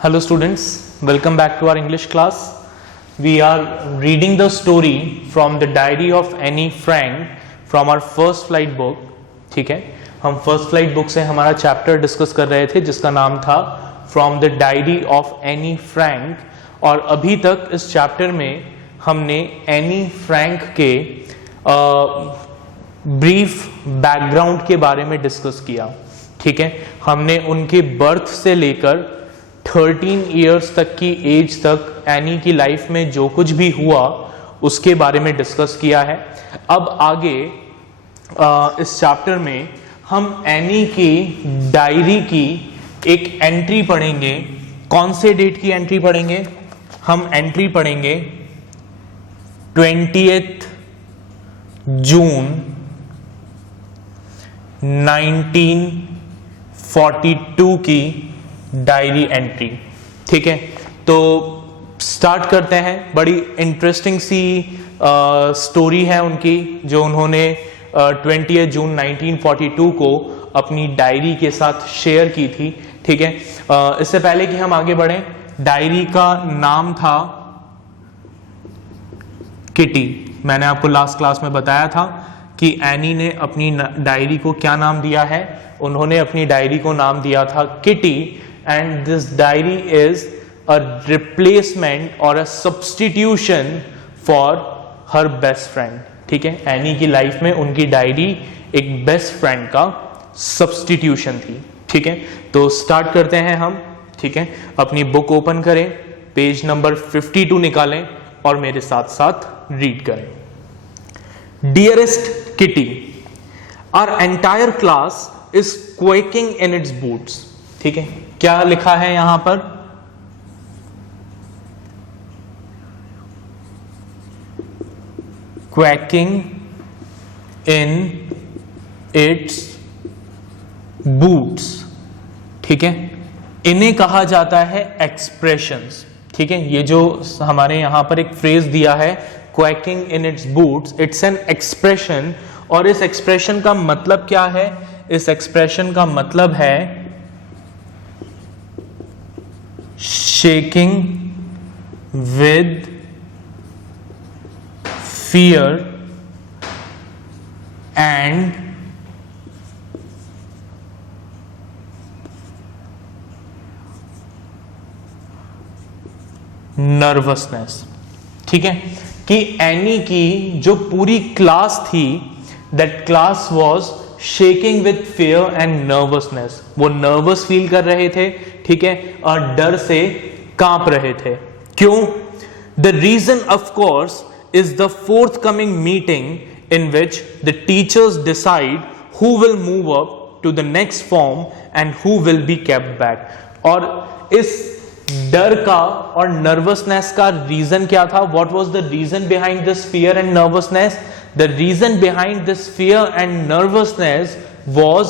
Hello students, welcome back to our English class. We are reading the story from the diary of Annie Frank from our first flight book. ठीक है, हम first flight book से हमारा chapter discuss कर रहे थे जिसका नाम था from the diary of Anne Frank, और अभी तक इस चैप्टर में हमने एनी फ्रैंक के ब्रीफ बैकग्राउंड के बारे में डिस्कस किया. ठीक है, हमने उनके बर्थ से लेकर 13 इयर्स तक की एज तक एनी की लाइफ में जो कुछ भी हुआ उसके बारे में डिस्कस किया है. अब आगे इस चैप्टर में हम एनी की डायरी की एक एंट्री पढ़ेंगे. कौन से डेट की एंट्री पढ़ेंगे? हम एंट्री पढ़ेंगे 20 जून 1942 की डायरी एंट्री. ठीक है, तो स्टार्ट करते हैं. बड़ी इंटरेस्टिंग सी स्टोरी है उनकी जो उन्होंने 20 जून 1942 को अपनी डायरी के साथ शेयर की थी. ठीक है, इससे पहले कि हम आगे बढ़ें, डायरी का नाम था किटी. मैंने आपको लास्ट क्लास में बताया था कि एनी ने अपनी डायरी को क्या नाम दिया है. उन्होंने अपनी डायरी को नाम दिया था Kitty, and this diary is a replacement और a substitution for her best friend. ठीक है, एनी की लाइफ में उनकी डायरी एक बेस्ट फ्रेंड का सब्स्टिट्यूशन थी. ठीक है, तो स्टार्ट करते हैं हम. ठीक है, अपनी बुक ओपन करें, पेज नंबर 52 निकालें और मेरे साथ साथ रीड करें. Dearest Kitty, our entire class is quaking in its boots. ठीक है, क्या लिखा है यहां पर? Quaking in its boots. ठीक है, इन्हें कहा जाता है एक्सप्रेशंस. ठीक है, ये जो हमारे यहां पर एक फ्रेज दिया है quaking in its boots, it's an expression. और इस एक्सप्रेशन का मतलब क्या है? इस एक्सप्रेशन का मतलब है shaking with fear and nervousness. ठीक है, कि एनी की जो पूरी क्लास थी, that class was shaking with fear and nervousness. वो नर्वस फील कर रहे थे. ठीक है, और डर से कांप रहे थे. क्यों? The reason of course is the forthcoming meeting in which the teachers decide who will move up to the next form and who will be kept back. और इस डर का और नर्वसनेस का रीजन क्या था? What was the reason behind this fear and nervousness? The reason behind this fear and nervousness was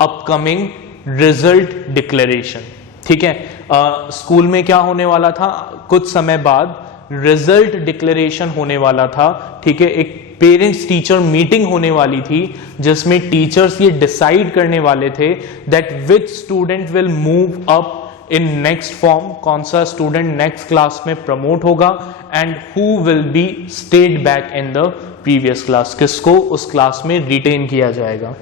upcoming result declaration. ठीक है, स्कूल में क्या होने वाला था? कुछ समय बाद रिजल्ट डिक्लेरेशन होने वाला था. ठीक है, एक पेरेंट्स टीचर मीटिंग होने वाली थी जिसमें टीचर्स ये डिसाइड करने वाले थे that which student will move up in next form, कौन सा स्टूडेंट नेक्स्ट क्लास में प्रमोट होगा, and who will be stayed back in the previous class, किसको उस क्लास में रिटेन किया जाएगा.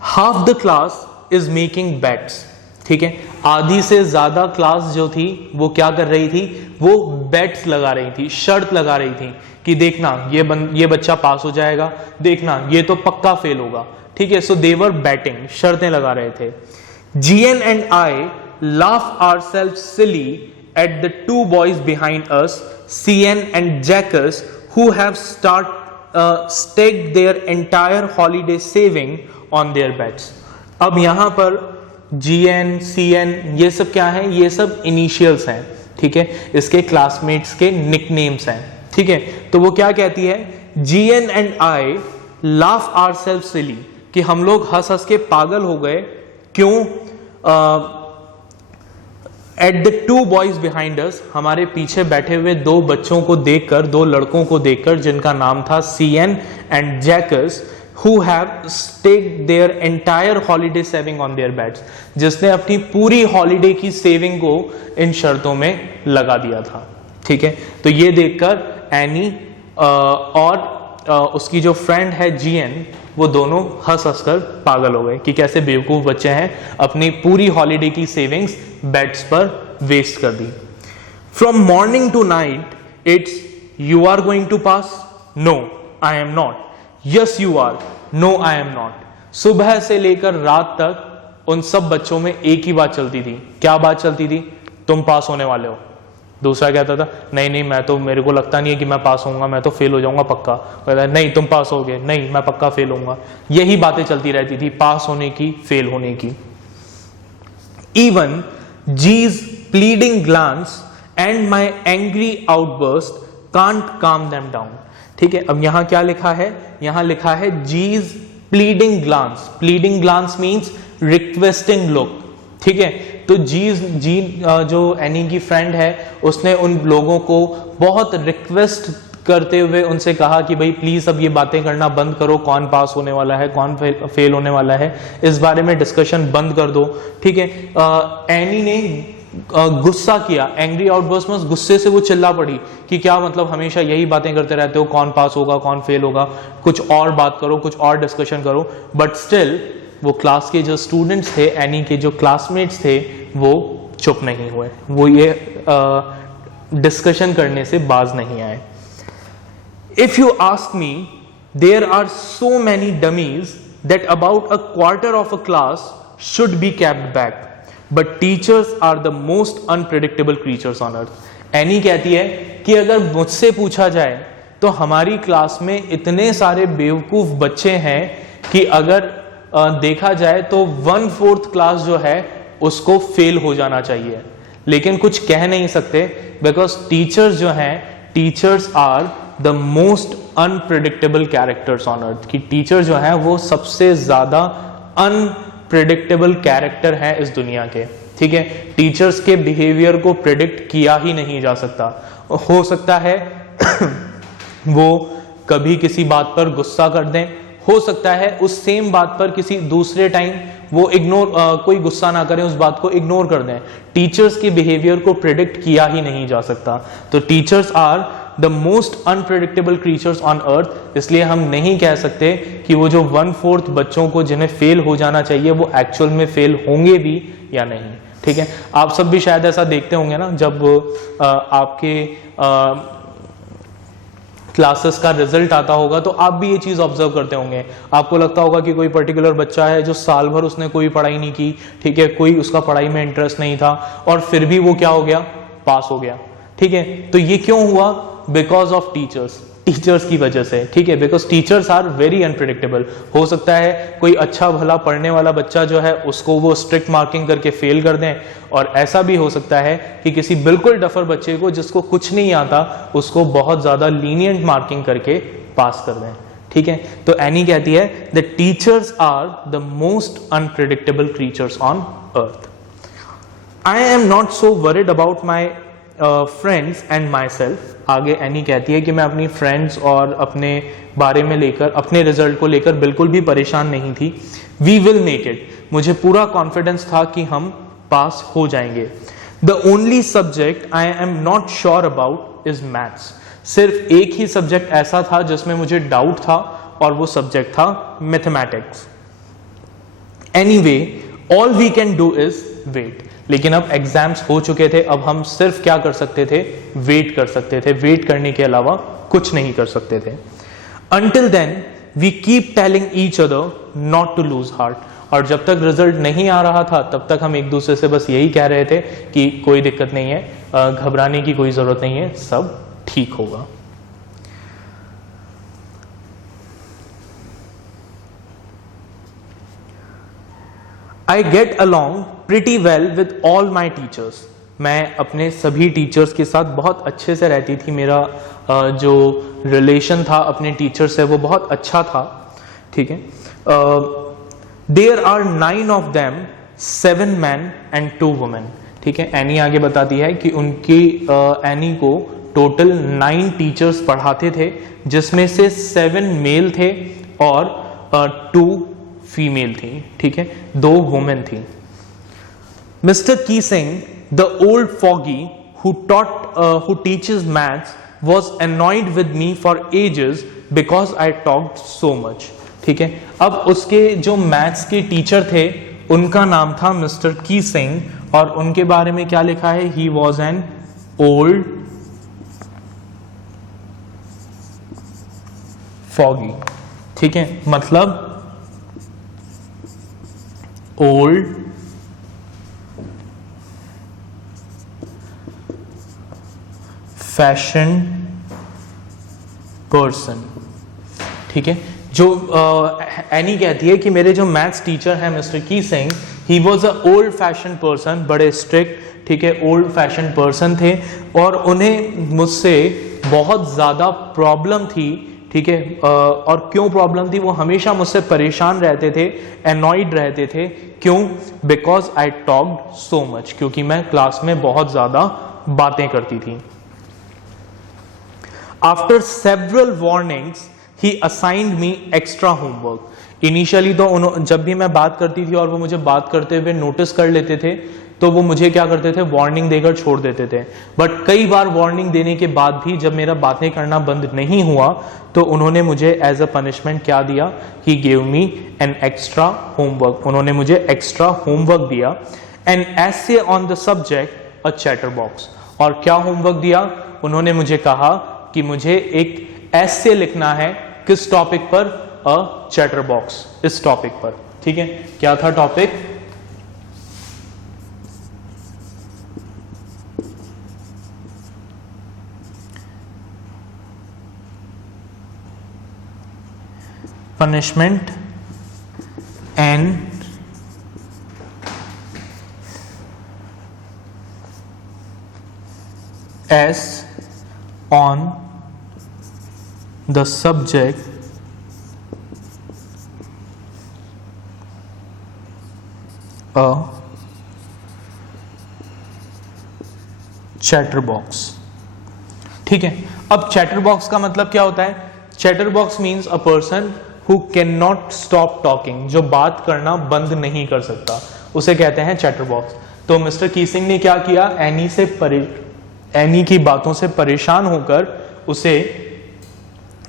Half the class is making bets. ठीक है, आधी से ज्यादा क्लास जो थी वो क्या कर रही थी? वो बेट्स लगा रही थी, शर्त लगा रही थी कि देखना ये बच्चा पास हो जाएगा, देखना ये तो पक्का फेल होगा. ठीक है, सो दे वर बैटिंग, शर्तें लगा रहे थे. GN and I laugh ourselves silly at the two boys behind us, CN and Jackus, who have staked their entire holiday saving on their bets. अब यहां पर GN, CN ये सब क्या है? ये सब इनिशियल्स हैं. ठीक है, इसके क्लासमेट्स के निकनेम्स हैं. ठीक है, तो वो क्या कहती है? GN and I laugh ourselves silly, कि हम लोग हंस हंस के पागल हो गए. क्यों? At the two boys behind us, हमारे पीछे बैठे हुए दो बच्चों को देखकर, दो लड़कों को देखकर जिनका नाम था CN and Jacques, who have staked their entire holiday saving on their bets, जिसने अपनी पूरी हॉलीडे की सेविंग को इन शर्तों में लगा दिया था। ठीक है, तो ये देखकर एनी और उसकी जो फ्रेंड है जीएन, वो दोनों हंस हंस कर पागल हो गए कि कैसे बेवकूफ बच्चे हैं, अपनी पूरी हॉलीडे की सेविंग्स बेट्स पर वेस्ट कर दी। From morning to night it's you are going to pass, no I am not, yes you are, no I am not. सुबह से लेकर रात तक उन सब बच्चों में एक ही बात चलती थी। क्या बात चलती थी? तुम पास होने वाले हो। दूसरा कहता था नहीं नहीं, मैं तो, मेरे को लगता नहीं है कि मैं पास होऊंगा, मैं तो फेल हो जाऊंगा पक्का। कहता नहीं तुम पास होगे, नहीं मैं पक्का फेल होऊंगा। यही बातें चलती रहती थी, पास होने की, फेल होने की। Even G's pleading glance and my angry outburst can't calm them down. ठीक है, अब यहां क्या लिखा है? यहां लिखा है G's pleading glance. Pleading glance means requesting look. ठीक है, तो जी जो एनी की फ्रेंड है, उसने उन लोगों को बहुत रिक्वेस्ट करते हुए उनसे कहा कि भाई प्लीज अब ये बातें करना बंद करो, कौन पास होने वाला है, कौन फेल होने वाला है, इस बारे में डिस्कशन बंद कर दो। ठीक है, एनी ने गुस्सा किया, एंग्री आउटबर्स्ट में गुस्से से वो चिल्ला पड़ी कि क्या मतलब हमेशा यही बातें करते रहते हो, कौन पास होगा कौन फेल होगा, कुछ और बात करो, कुछ और डिस्कशन करो। बट स्टिल वो क्लास के जो स्टूडेंट्स थे, एनी के जो क्लासमेट्स थे, वो चुप नहीं हुए, वो ये डिस्कशन करने से बाज नहीं आए। If you ask me, there are so many dummies that about a quarter of a class should be kept back, but teachers are the most unpredictable creatures on earth. Anne कहती है कि अगर मुझसे पूछा जाए तो हमारी क्लास में इतने सारे बेवकूफ बच्चे हैं कि अगर देखा जाए तो 1/4 क्लास जो है उसको फेल हो जाना चाहिए, लेकिन कुछ कह नहीं सकते बिकॉज टीचर्स जो हैं, teachers are the most unpredictable characters on earth. कि टीचर जो है वो सबसे ज्यादा अनप्रिडिक्टेबल कैरेक्टर है इस दुनिया के। ठीक है, टीचर्स के बिहेवियर को प्रिडिक्ट किया ही नहीं जा सकता। हो सकता है वो कभी किसी बात पर गुस्सा कर दें, हो सकता है उस सेम बात पर किसी दूसरे टाइम वो कोई गुस्सा ना करें, उस बात को इग्नोर कर दें। टीचर्स के बिहेवियर को प्रिडिक्ट किया ही नहीं जा सकता। तो teachers are the most unpredictable creatures on earth. इसलिए हम नहीं कह सकते कि वो जो 1/4 बच्चों को जिन्हें फेल हो जाना चाहिए वो एक्चुअल में फेल होंगे भी या नहीं। ठीक है, आप सब भी शायद ऐसा देखते होंगे ना, जब आपके क्लासेस का रिजल्ट आता होगा तो आप भी ये चीज ऑब्जर्व करते होंगे। आपको लगता होगा कि कोई पर्टिकुलर बच्चा है जो साल भर उसने कोई पढ़ाई नहीं की, ठीक है, कोई उसका पढ़ाई में इंटरेस्ट नहीं था, और फिर भी वो क्या हो गया, पास हो गया। ठीक है, तो ये क्यों हुआ? बिकॉज ऑफ टीचर्स, टीचर्स की वजह से। ठीक है, because teachers are very unpredictable. हो सकता है कोई अच्छा भला पढ़ने वाला बच्चा जो है उसको वो स्ट्रिक्ट मार्किंग करके फेल कर दें, और ऐसा भी हो सकता है कि किसी बिल्कुल डफर बच्चे को जिसको कुछ नहीं आता उसको बहुत ज्यादा लीनियंट मार्किंग करके पास कर दें। ठीक है, तो एनी कहती है the teachers are the most unpredictable creatures on earth. I am not so worried about my friends and myself. आगे एनी कहती है कि मैं अपनी फ्रेंड्स और अपने बारे में लेकर, अपने रिजल्ट को लेकर बिल्कुल भी परेशान नहीं थी। वी विल मेक इट, मुझे पूरा कॉन्फिडेंस था कि हम पास हो जाएंगे। The only subject I am not sure about is maths. सिर्फ एक ही सब्जेक्ट ऐसा था जिसमें मुझे डाउट था, और वो सब्जेक्ट था mathematics. Anyway all we can do is wait. लेकिन अब एग्जाम्स हो चुके थे, अब हम सिर्फ क्या कर सकते थे, वेट कर सकते थे। वेट करने के अलावा कुछ नहीं कर सकते थे। Until then, we keep telling each other not to lose heart. और जब तक रिजल्ट नहीं आ रहा था तब तक हम एक दूसरे से बस यही कह रहे थे कि कोई दिक्कत नहीं है, घबराने की कोई जरूरत नहीं है, सब ठीक होगा। I get along pretty well with all my teachers. मैं अपने सभी टीचर्स के साथ बहुत अच्छे से रहती थी। मेरा जो रिलेशन था अपने टीचर से वो बहुत अच्छा था। ठीक है, there are 9 of them, 7 men and 2 women. ठीक है, एनी आगे बताती है कि उनकी एनी को टोटल 9 टीचर्स पढ़ाते थे, जिसमें से 7 मेल थे और 2 फीमेल थी, ठीक है, 2 वुमेन थी. Mr Keesing, the old fogey who teaches maths was annoyed with me for ages because I talked so much. ठीक है, अब उसके जो मैथ्स के टीचर थे उनका नाम था मिस्टर कीसिंग और उनके बारे में क्या लिखा है, he was an old foggy. ठीक है, मतलब ओल्ड फैशन पर्सन. ठीक है, जो एनी कहती है कि मेरे जो मैथ्स टीचर हैं मिस्टर की Singh, he was a old fashion person, बड़े स्ट्रिक्ट, ठीक है, ओल्ड फैशन पर्सन थे और उन्हें मुझसे बहुत ज़्यादा प्रॉब्लम थी. ठीक है, और क्यों प्रॉब्लम थी, वो हमेशा मुझसे परेशान रहते थे, एनॉयड रहते थे. क्यों? Because I talked so much, क्योंकि मैं क्लास में बहुत ज़्यादा बातें करती थी. After several warnings, he assigned me extra homework. Initially तो जब भी मैं बात करती थी और वो मुझे बात करते हुए नोटिस कर लेते थे तो वो मुझे क्या करते थे, वार्निंग देकर छोड़ देते थे. बट कई बार वार्निंग देने के बाद भी जब मेरा बातें करना बंद नहीं हुआ तो उन्होंने मुझे एज अ पनिशमेंट क्या दिया, he gave me an extra homework. उन्होंने मुझे एक्स्ट्रा होमवर्क दिया. N essay on the subject a chatter box. और क्या होमवर्क दिया, उन्होंने मुझे कहा कि मुझे एक ऐसे लिखना है, किस टॉपिक पर, अ चैटर बॉक्स, इस टॉपिक पर. ठीक है, क्या था topic, punishment and S on the subject a chatter box. ठीक है, अब चैटर बॉक्स का मतलब क्या होता है, chatter box means a person who can not stop talking, जो बात करना बंद नहीं कर सकता, उसे कहते हैं चैटर बॉक्स. तो मिस्टर कीसिंग ने क्या किया, एनी की बातों से परेशान होकर उसे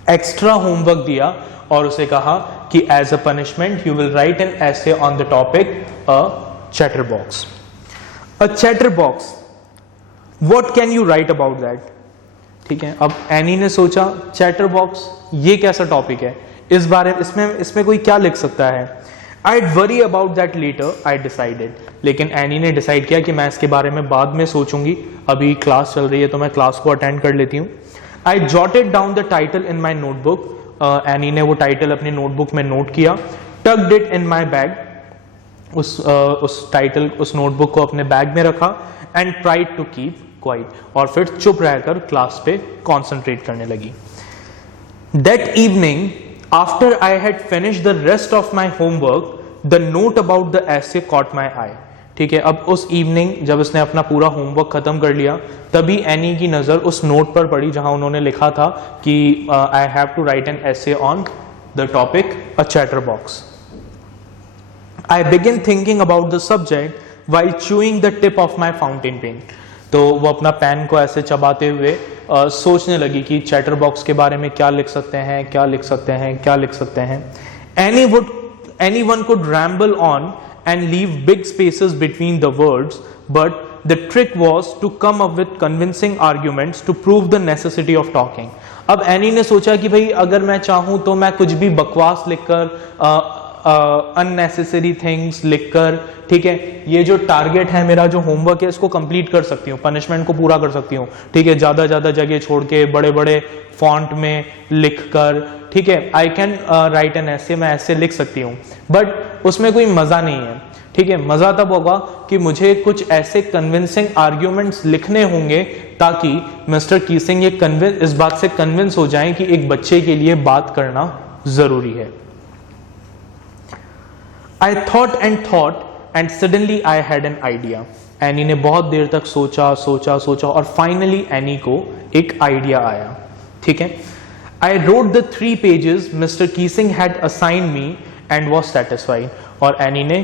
एक्स्ट्रा होमवर्क दिया और उसे कहा कि as a punishment you will write an essay on the topic a chatter box. A chatter box, what can you write about that. ठीक है, अब एनी ने सोचा चैटर बॉक्स ये कैसा टॉपिक है, इस बारे में इसमें कोई क्या लिख सकता है. I'd worry about that later, I decided. लेकिन एनी ने डिसाइड किया कि मैं इसके बारे में बाद में सोचूंगी, अभी क्लास चल रही है तो मैं क्लास को अटेंड कर लेती हूँ. I jotted down the title in my notebook. Any ने वो टाइटल अपनी नोटबुक में नोट किया. Tucked it in my bag. उस नोटबुक को अपने बैग में रखा. And tried to keep quiet. और फिर चुप रहकर क्लास पे कॉन्सेंट्रेट करने लगी. That evening, after I had finished the rest of my homework, the note about the essay caught my eye. ठीक है, अब उस इवनिंग जब उसने अपना पूरा होमवर्क खत्म कर लिया तभी एनी की नज़र उस नोट पर पड़ी जहां उन्होंने लिखा था कि I have to write an essay on the topic a chatter box. I begin thinking about the subject while chewing the tip of my fountain pen. तो वो अपना पेन को ऐसे चबाते हुए सोचने लगी कि चैटर बॉक्स के बारे में क्या लिख सकते हैं, क्या लिख सकते हैं, क्या लिख सकते हैं. Anyone could ramble on and leave big spaces between the words, but the trick was to come up with convincing arguments to prove the necessity of talking. अब एनी ने सोचा कि भाई अगर मैं चाहूं तो मैं कुछ भी बकवास लिखकर, अननेसेसरी थिंग्स लिखकर, ठीक है, ये जो टारगेट है मेरा, जो होमवर्क है, इसको कंप्लीट कर सकती हूँ, पनिशमेंट को पूरा कर सकती हूँ. ठीक है, ज्यादा जगह छोड़ के बड़े बड़े फॉन्ट में लिखकर, ठीक है, आई कैन राइट एन ऐसे, मैं ऐसे लिख सकती हूँ. बट उसमें कोई मजा नहीं है. ठीक है, मजा तब होगा कि मुझे कुछ ऐसे कन्विंसिंग आर्ग्यूमेंट्स लिखने होंगे ताकि मिस्टर कीसिंग इस बात से कन्विंस हो जाएं कि एक बच्चे के लिए बात करना जरूरी है. I thought and suddenly I had an idea. Any ने बहुत देर तक सोचा और फाइनली एनी को एक आइडिया आया. ठीक है, I wrote the 3 pages Mr. Keesing had assigned me and was satisfied. और एनी ने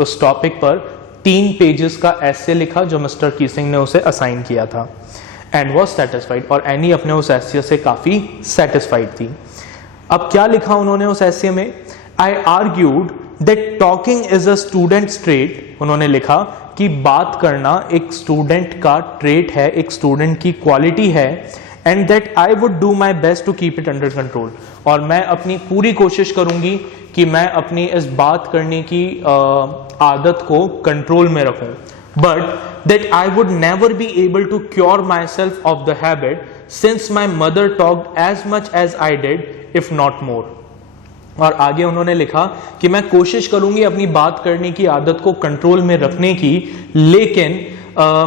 उस टॉपिक पर 3 पेजेस का ऐसे लिखा जो मिस्टर कीसिंग ने उसे असाइन किया था, एंड वॉज सेटिस्फाइड, और एनी अपने उस ऐसे से काफ़ी सेटिस्फाइड थी. अब क्या लिखा उन्होंने उस ऐसे में? I argued that talking is a student trait. उन्होंने लिखा कि बात करना एक स्टूडेंट का ट्रेट है, एक स्टूडेंट की क्वालिटी है, and that I would do my best to keep it under control. और मैं अपनी पूरी कोशिश करूंगी कि मैं अपनी इस बात करने की आदत को कंट्रोल में रखूं. But that I would never be able to cure myself of the habit since my mother talked as much as I did if not more. और आगे उन्होंने लिखा कि मैं कोशिश करूंगी अपनी बात करने की आदत को कंट्रोल में रखने की, लेकिन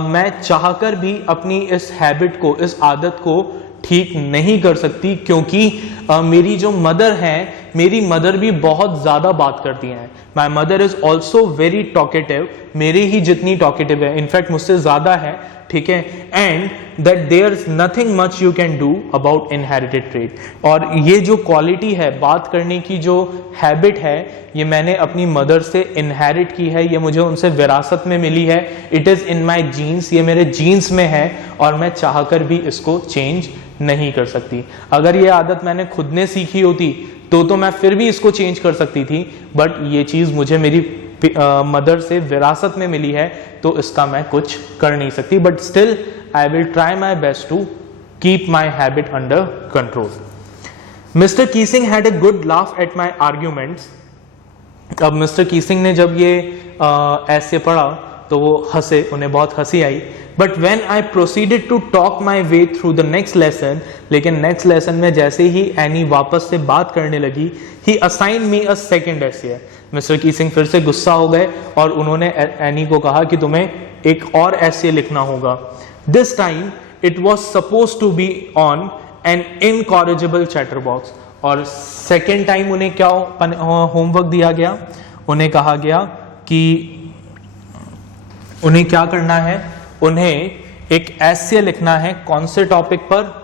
मैं चाहकर भी अपनी इस हैबिट को, इस आदत को ठीक नहीं कर सकती, क्योंकि मेरी जो मदर है, मेरी मदर भी बहुत ज़्यादा बात करती हैं. My mother is also very talkative, मेरे ही जितनी टॉकेटिव है, इनफैक्ट मुझसे ज़्यादा है, ठीक है. And that there is nothing much you can do about inherited trait. और ये जो क्वालिटी है, बात करने की जो हैबिट है, ये मैंने अपनी मदर से इनहेरिट की है, ये मुझे उनसे विरासत में मिली है. It is in my genes, ये मेरे जीन्स में है, और मैं चाहकर भी इसको चेंज नहीं कर सकती. अगर ये आदत मैंने खुद ने सीखी होती तो मैं फिर भी इसको चेंज कर सकती थी, बट ये चीज़ मुझे मेरी मदर से विरासत में मिली है, तो इसका मैं कुछ कर नहीं सकती. But still I will try my best to keep my habit under control. Mr Keesing had a good laugh at my arguments. अब मिस्टर कीसिंग ने जब ये ऐसे पढ़ा तो वो हंसे, उन्हें बहुत हंसी आई. But when I proceeded to talk my way through the next lesson, लेकिन नेक्स्ट लेसन में जैसे ही एनी वापस से बात करने लगी, he assign me a second essay. Mr Keesing फिर से गुस्सा हो गए और उन्होंने एनी को कहा कि तुम्हें एक और ऐसे लिखना होगा. This time it was suppose to be on an incorrigible chatterbox. और सेकेंड टाइम उन्हें क्या होमवर्क दिया गया? उन्हें कहा गया कि उन्हें क्या करना है, उन्हें एक ऐसे लिखना है. कौन से टॉपिक पर?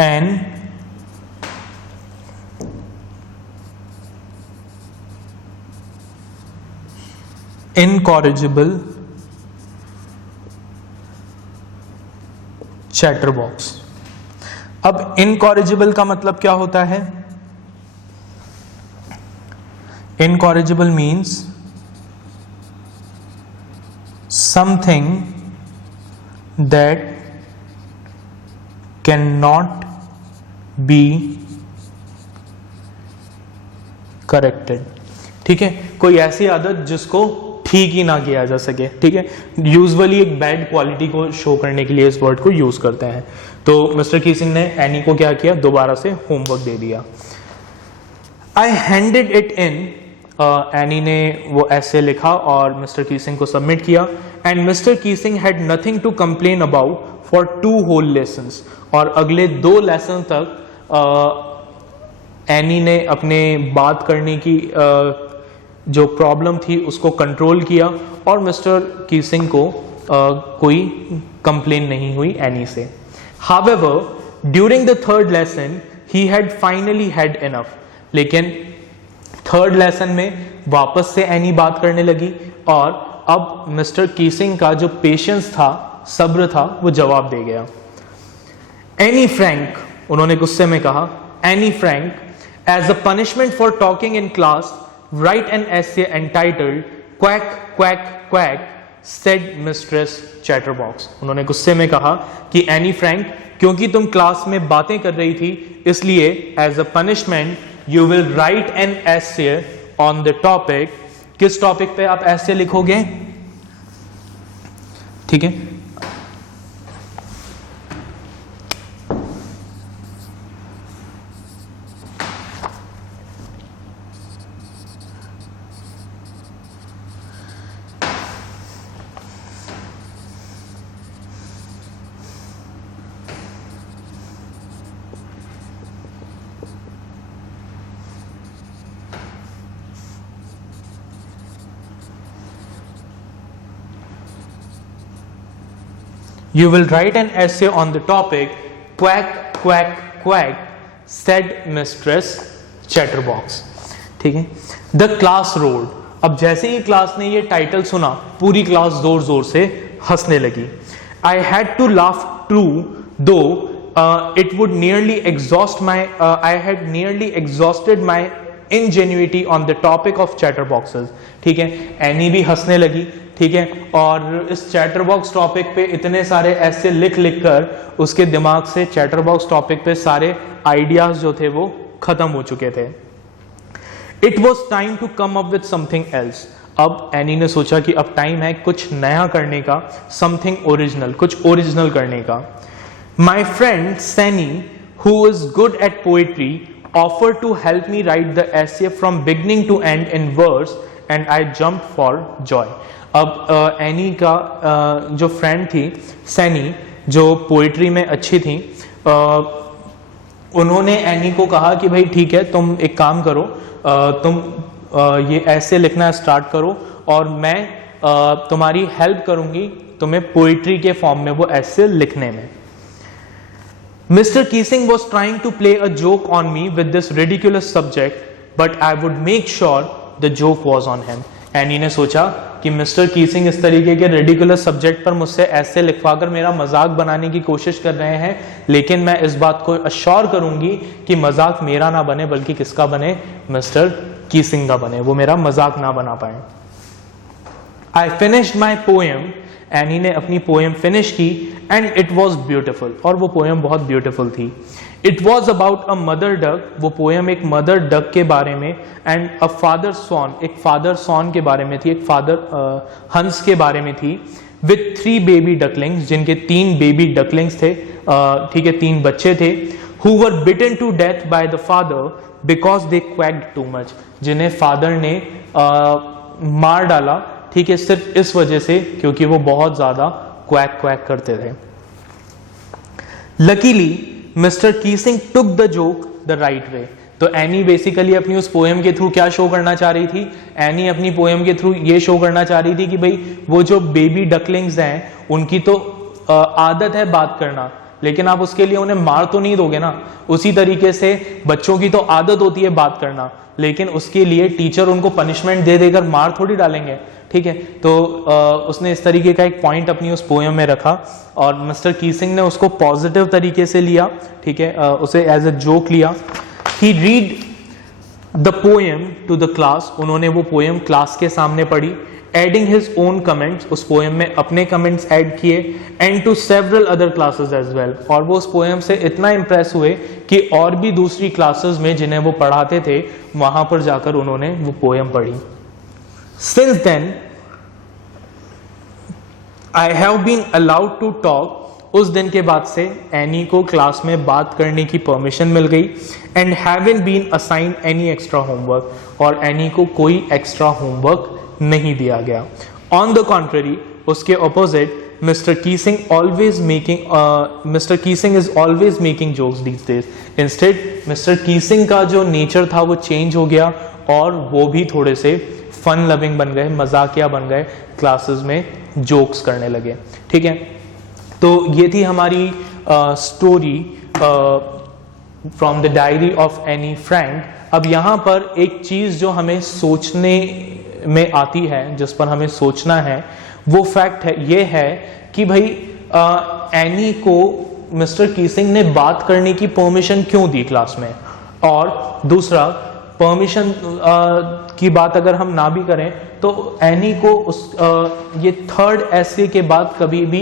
An incorrigible chatterbox. अब इनकॉरिजिबल का मतलब क्या होता है? Incorrigible means something that cannot be corrected. ठीक है, कोई ऐसी आदत जिसको ठीक ही ना किया जा सके. ठीक है, यूजुअली एक बैड क्वालिटी को शो करने के लिए इस वर्ड को यूज करते हैं. तो मिस्टर कीसिंग ने एनी को क्या किया? दोबारा से होमवर्क दे दिया. आई हैंडेड इट इन. एनी ने वो ऐसे लिखा और मिस्टर कीसिंग को सबमिट किया. And Mr Keesing had nothing to complain about for 2 whole lessons. और अगले 2 लेसन तक एनी ने अपने बात करने की जो प्रॉब्लम थी उसको कंट्रोल किया, और मिस्टर कीसिंग को कोई कंप्लेन नहीं हुई एनी से. However during the 3rd lesson he had finally had enough. लेकिन 3rd लेसन में वापस से एनी बात करने लगी, और अब मिस्टर कीसिंग का जो पेशेंस था, सब्र था, वो जवाब दे गया. एनी फ्रैंक, उन्होंने गुस्से में कहा, Anne Frank, as a punishment for talking in class, write an essay entitled quack quack quack said mistress chatterbox. उन्होंने गुस्से में कहा कि एनी फ्रैंक, क्योंकि तुम क्लास में बातें कर रही थी, इसलिए as a punishment you will write an essay on the topic. किस टॉपिक पे आप ऐसे लिखोगे? ठीक है, You will write an essay on the topic quack quack quack said Mistress Chatterbox. ठीक है. The class roared. अब जैसे ही क्लास ने ये टाइटल सुना, पूरी क्लास जोर जोर से हंसने लगी. I had to laugh too, though it would nearly exhaust my I had nearly exhausted my ingenuity on the topic of chatterboxes. ठीक है. एनी भी हंसने लगी. ठीक है. और इस चैटरबॉक्स टॉपिक पे इतने सारे ऐसे लिख कर उसके दिमाग से चैटरबॉक्स टॉपिक पे सारे आइडियाज जो थे वो खत्म हो चुके थे. It was time to come up with something else. अब एनी ने सोचा कि अब टाइम है कुछ नया करने का, समथिंग ओरिजिनल, कुछ ओरिजिनल करने का. My friend Saini who is good at poetry offered to help me write the essay from beginning to end in verse and I jumped for joy. अब एनी का जो फ्रेंड थी सैनी, जो पोइट्री में अच्छी थी, उन्होंने एनी को कहा कि भाई ठीक है, तुम एक काम करो, तुम ये ऐसे लिखना स्टार्ट करो और मैं तुम्हारी हेल्प करूंगी तुम्हें पोइट्री के फॉर्म में वो ऐसे लिखने में. Mr. Keesing was trying to play a joke on me with this ridiculous subject, but I would make sure the joke was on him. Any ने सोचा कि मिस्टर कीसिंग इस तरीके के रेडिकुलस सब्जेक्ट पर मुझसे ऐसे लिखवाकर मेरा मजाक बनाने की कोशिश कर रहे हैं, लेकिन मैं इस बात को अश्योर करूंगी कि मजाक मेरा ना बने बल्कि किसका बने, मिस्टर कीसिंग का बने, वो मेरा मजाक ना बना पाए. I finished my poem. Any ने अपनी पोएम फिनिश की एंड इट वॉज ब्यूटिफुल, और वो पोएम बहुत ब्यूटिफुल थी. It was about a mother duck. वो पोएम एक मदर डक के बारे में एंड अ फादर सॉन, एक फादर सॉन के बारे में थी, एक फादर हंस के बारे में थी. विथ 3 बेबी डकलिंग्स, जिनके 3 बेबी डकलिंग्स थे. ठीक है, 3 बच्चे थे. Who were beaten to death by the father because they quacked too much, जिन्हें फादर ने मार डाला, ठीक है, सिर्फ इस वजह से क्योंकि वो बहुत ज्यादा क्वैक क्वैक करते थे. Luckily Mr Keesing took the joke the right way. तो एनी बेसिकली अपनी उस पोएम के थ्रू क्या शो करना चाह रही थी, एनी अपनी पोएम के थ्रू ये शो करना चाह रही थी कि भाई वो जो बेबी डकलिंग्स हैं उनकी तो आदत है बात करना, लेकिन आप उसके लिए उन्हें मार तो नहीं दोगे ना. उसी तरीके से बच्चों की तो आदत होती है बात करना, लेकिन उसके लिए टीचर उनको पनिशमेंट दे देकर मार थोड़ी डालेंगे. ठीक है, तो उसने इस तरीके का एक पॉइंट अपनी उस पोएम में रखा और मिस्टर कीसिंग ने उसको पॉजिटिव तरीके से लिया. ठीक है, उसे एज अ जोक लिया. He read the poem to the class. उन्होंने वो पोएम क्लास के सामने पढ़ी. एडिंग हिज ओन कमेंट्स, उस पोएम में अपने कमेंट्स ऐड किए. And to several other classes as well. और वो उस पोएम से इतना इंप्रेस हुए कि और भी दूसरी क्लासेस में जिन्हें वो पढ़ाते थे वहां पर जाकर उन्होंने वो पोएम पढ़ी. Since then, I have been allowed to talk. उस दिन के बाद से एनी को क्लास में बात करने की परमिशन मिल गई. And haven't been assigned any extra homework. और एनी को कोई एक्स्ट्रा होमवर्क नहीं दिया गया. On the contrary, उसके opposite, Mr. Keesing is always making jokes these days. Instead, Mr. Keesing का जो नेचर था वो चेंज हो गया और वो भी थोड़े से फन लविंग बन गए, मजाकिया बन गए, क्लासेस में जोक्स करने लगे. ठीक है, तो ये थी हमारी story from the diary of Anne Frank. अब यहाँ पर एक चीज जो हमें सोचने में आती है, जिस पर हमें सोचना है, वो फैक्ट है, ये है कि भाई एनी को मिस्टर कीसिंग ने बात करने की परमिशन क्यों दी क्लास में. और दूसरा, परमिशन की बात अगर हम ना भी करें तो एनी को ये थर्ड एसे के बाद कभी भी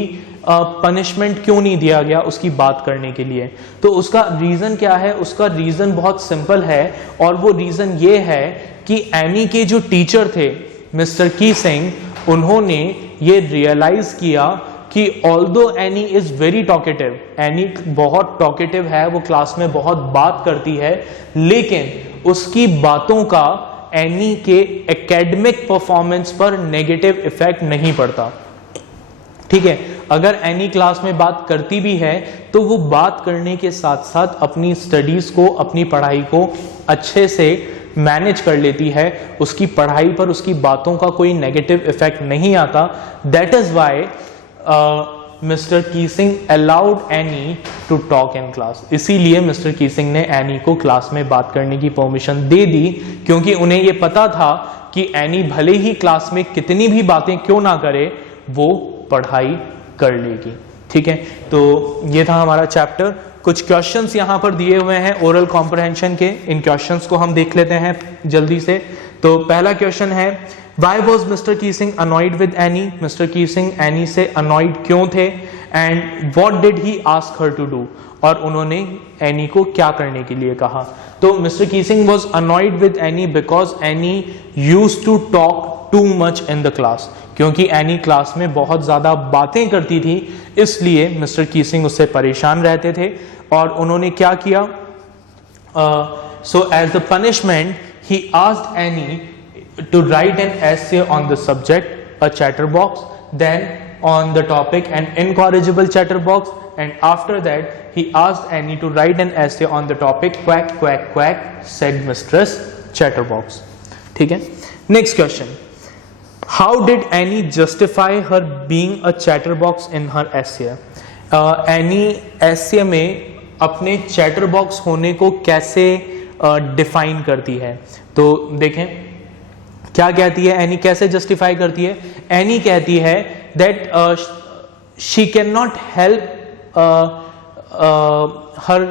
पनिशमेंट क्यों नहीं दिया गया उसकी बात करने के लिए. तो उसका रीजन क्या है? उसका रीजन बहुत सिंपल है और वो रीजन ये है कि एनी के जो टीचर थे मिस्टर कीसिंग, उन्होंने ये रियलाइज किया कि although any is very talkative, any बहुत टॉकेटिव है, वो क्लास में बहुत बात करती है, लेकिन उसकी बातों का एनी के एकेडमिक परफॉर्मेंस पर नेगेटिव इफेक्ट नहीं पड़ता. ठीक है, अगर एनी क्लास में बात करती भी है तो वो बात करने के साथ साथ अपनी स्टडीज को, अपनी पढ़ाई को अच्छे से मैनेज कर लेती है. उसकी पढ़ाई पर उसकी बातों का कोई नेगेटिव इफेक्ट नहीं आता. That is why Mr Keesing allowed Annie to talk in class. इसीलिए मिस्टर कीसिंग ने एनी को क्लास में बात करने की परमिशन दे दी, क्योंकि उन्हें यह पता था कि एनी भले ही क्लास में कितनी भी बातें क्यों ना करे, वो पढ़ाई कर लेगी। ठीक है, तो ये था हमारा चैप्टर। कुछ क्वेश्चंस यहाँ पर दिए हुए हैं ओरल कॉम्प्रहेंशन के, इन क्वेश्चंस को हम देख लेते हैं जल्दी से। तो पहला क्वेश्चन है, why was Mr Keesing annoyed with Annie? Mr Keesing Annie से अनॉयड क्यों थे? And what did he ask her to do? और उन्होंने एनी को क्या करने के लिए कहा? तो Mr Keesing was annoyed with Annie because Annie used to talk too much in the class, क्योंकि एनी क्लास में बहुत ज्यादा बातें करती थी, इसलिए मिस्टर कीसिंग उससे परेशान रहते थे। और उन्होंने क्या किया? So as the punishment he asked Anne to write an essay on the subject, a chatterbox, then on the topic an incorrigible chatterbox, and after that he asked Annie to write an essay on the topic quack quack quack, said Mistress Chatterbox. ठीक है, next question, how did Annie justify her being a chatterbox in her essay? Annie essay में अपने chatterbox होने को कैसे define करती है? तो देखें क्या कहती है एनी, कैसे जस्टिफाई करती है? एनी कहती है that she can not help her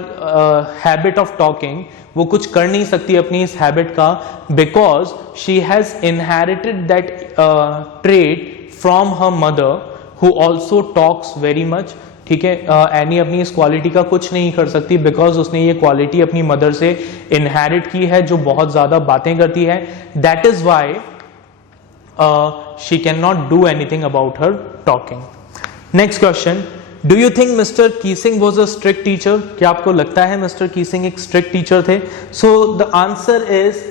habit of talking, वो कुछ कर नहीं सकती अपनी इस हैबिट का, because she has inherited that trait from her mother who also talks very much. ठीक है, एनी अपनी इस क्वालिटी का कुछ नहीं कर सकती बिकॉज उसने ये क्वालिटी अपनी मदर से इनहेरिट की है, जो बहुत ज्यादा बातें करती है। That is why she can not do anything about her talking. Next question, do you think Mr Keesing was a strict teacher? क्या आपको लगता है मिस्टर कीसिंग एक स्ट्रिक्ट टीचर थे? So the answer is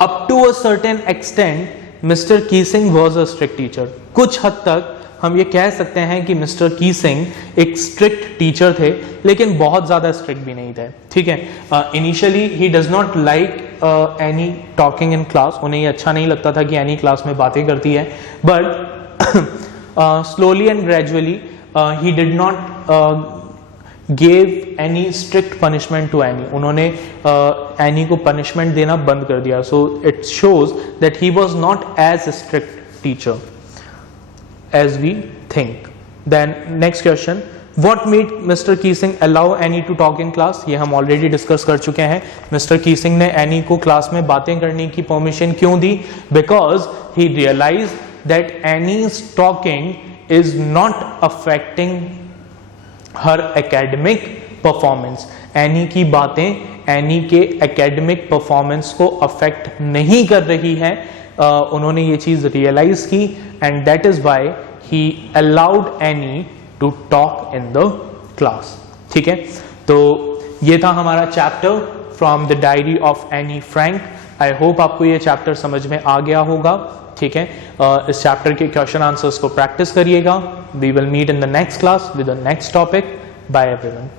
up to a certain extent Mr Keesing was a strict teacher. कुछ हद तक हम ये कह सकते हैं कि मिस्टर कीसिंग एक स्ट्रिक्ट टीचर थे, लेकिन बहुत ज्यादा स्ट्रिक्ट भी नहीं थे। ठीक है, initially he does not like any talking in class, उन्हें ये अच्छा नहीं लगता था कि एनी क्लास में बातें करती है, but slowly and gradually he did not give any strict punishment to Anne. उन्होंने एनी को पनिशमेंट देना बंद कर दिया। So it shows that he was not as strict teacher as we think. Then next question, what made Mr. Keesing allow Annie to talk in class? ये हम already discuss कर चुके हैं। Mr. Keesing ने Annie को class में बातें करने की permission क्यों दी? Because he realized that Annie's talking is not affecting her academic performance. Annie की बातें Annie के academic performance को affect नहीं कर रही हैं। उन्होंने ये चीज रियलाइज की, and that is why he allowed Annie to talk in the class. ठीक है, तो ये था हमारा chapter from the diary of Anne Frank. I hope आपको ये चैप्टर समझ में आ गया होगा। ठीक है, इस चैप्टर के क्वेश्चन आंसर्स को प्रैक्टिस करिएगा। We will meet in the next class with the next topic. Bye everyone.